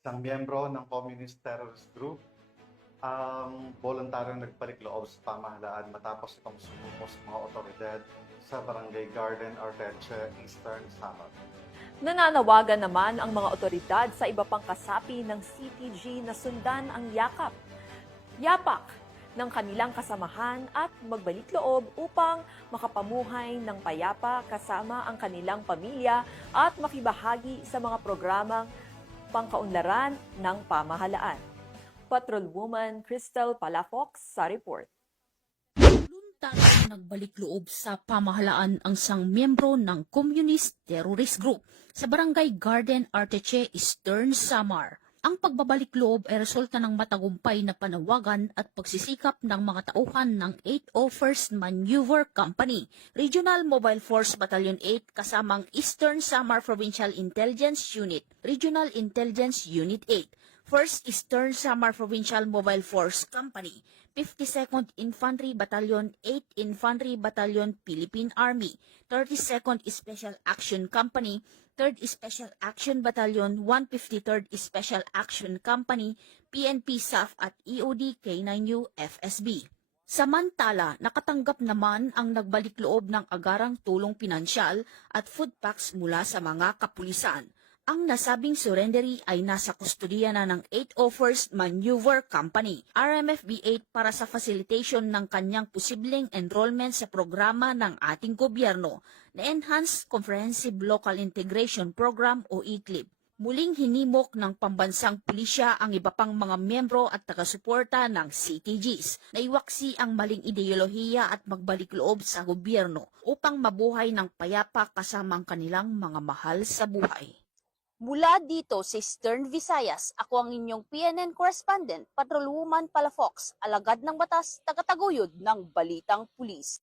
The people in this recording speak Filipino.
isang miyembro ng Communist Terrorist Group ang voluntaryong nagpalikloob sa pamahalaan matapos itong sumuko sa mga otoridad sa Barangay Garden, Arteche, Eastern Samar. Nananawagan naman ang mga otoridad sa iba pang kasapi ng CTG na sundan ang yapak ng kanilang kasamahan at magbalik loob upang makapamuhay ng payapa kasama ang kanilang pamilya at makibahagi sa mga programang pangkaunlaran ng pamahalaan. Patrolwoman Crystal Palafox sa report. Voluntary nagbalik loob sa pamahalaan ang isang miyembro ng Communist Terrorist Group sa Barangay Garden, Arteche, Eastern Samar. Ang pagbabalik loob ay resulta ng matagumpay na panawagan at pagsisikap ng mga tauhan ng 801st Maneuver Company, Regional Mobile Force Battalion 8 kasamang Eastern Samar Provincial Intelligence Unit, Regional Intelligence Unit 8, 1st Eastern Samar Provincial Mobile Force Company, 52nd Infantry Battalion, 8th Infantry Battalion, Philippine Army, 32nd Special Action Company, 3rd Special Action Battalion, 153rd Special Action Company, PNP SAF at EOD K9U FSB. Samantala, nakatanggap naman ang nagbalik loob ng agarang tulong pinansyal at food packs mula sa mga kapulisan. Ang nasabing surrendery ay nasa kustodiya na ng 801st Maneuver Company, RMFB-8 para sa facilitation ng kanyang posibleng enrollment sa programa ng ating gobyerno na Enhanced Comprehensive Local Integration Program o ECLIP. Muling hinimok ng pambansang pulisya ang iba pang mga miyembro at taga-suporta ng CTGs na iwaksi ang maling ideolohiya at magbalik loob sa gobyerno upang mabuhay ng payapa kasama ang kanilang mga mahal sa buhay. Mula dito sa Eastern Visayas, ako ang inyong PNN correspondent, Patrolwoman Palafox, alagad ng batas, tagataguyod ng Balitang Pulis.